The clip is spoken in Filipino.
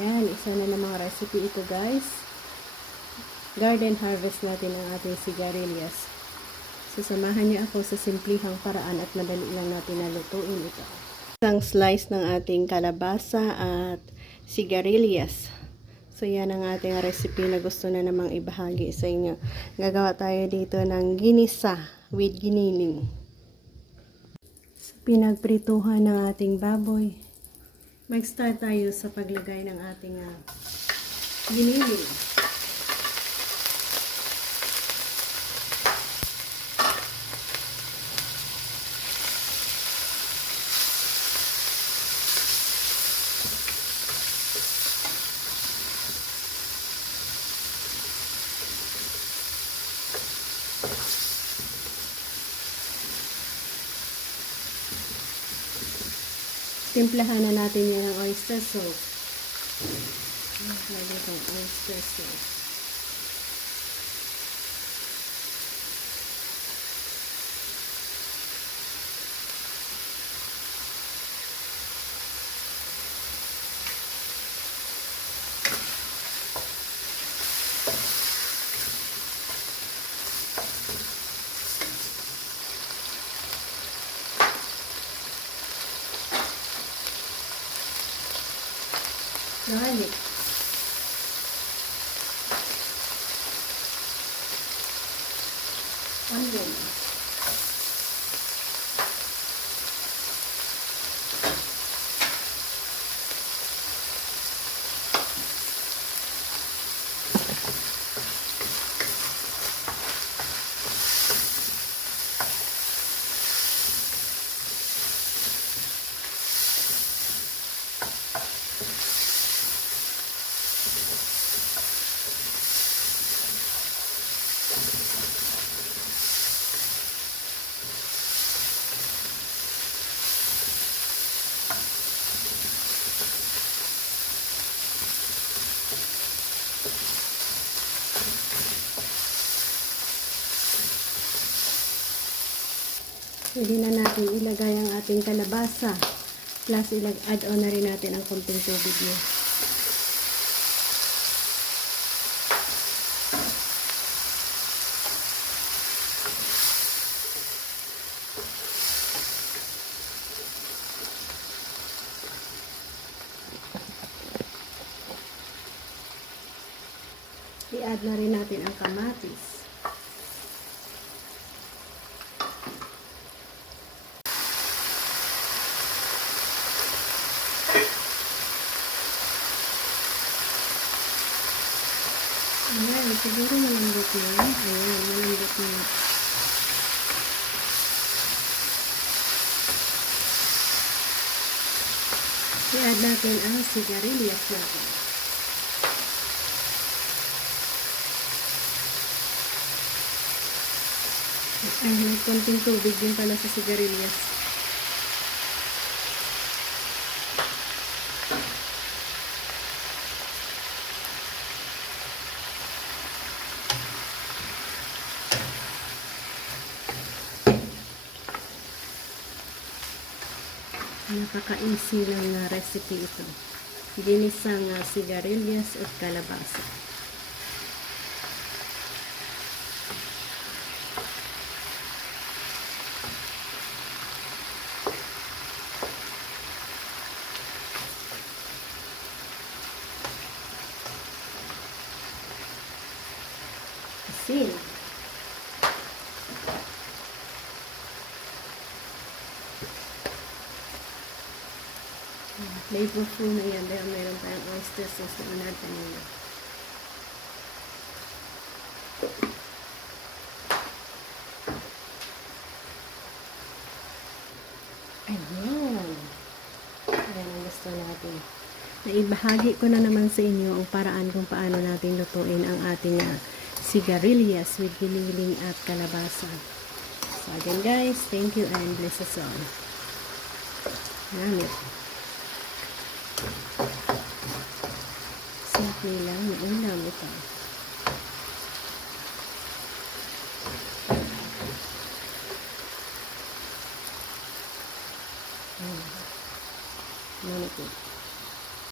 Ayan, isa na namang recipe ito guys. Garden harvest natin ang ating sigarilyas. Sasamahan niyo ako sa simplihang paraan at madali lang natin nalutuin ito. Isang slice ng ating kalabasa at sigarilyas. So yan ang ating recipe na gusto na namang ibahagi sa inyo. Gagawa tayo dito ng ginisa with giniling. So, pinagprituhan ng ating baboy. Mag-start tayo sa paglagay ng ating giniling. Timplahan na natin yung oyster sauce. Lagyan itong oyster sauce. Garlic. Onion. Pwede na natin ilagay ang ating kalabasa. Plus, add on na rin natin ang konting tubig niya. I-add na rin natin ang kamatis. Ayan, siguro malambot na. Ayan, malambot na. I-add natin ang sigarilyas natin. Ay, may konting tubig din pala sa sigarilyas. Napaka-easy lang na recipe ito. Ginisang sigarilyas at kalabasa. Asin. Flavorful na yan dahil mayroon tayong oyster sauce na inad kanina. Ayan. Ayan ang gusto natin. Naibahagi ko na naman sa inyo ang paraan kung paano natin lutuin ang ating sigarilyas with giniling at kalabasa. So again guys, thank you and bless us all. Namit. Simple lang na ulam ito.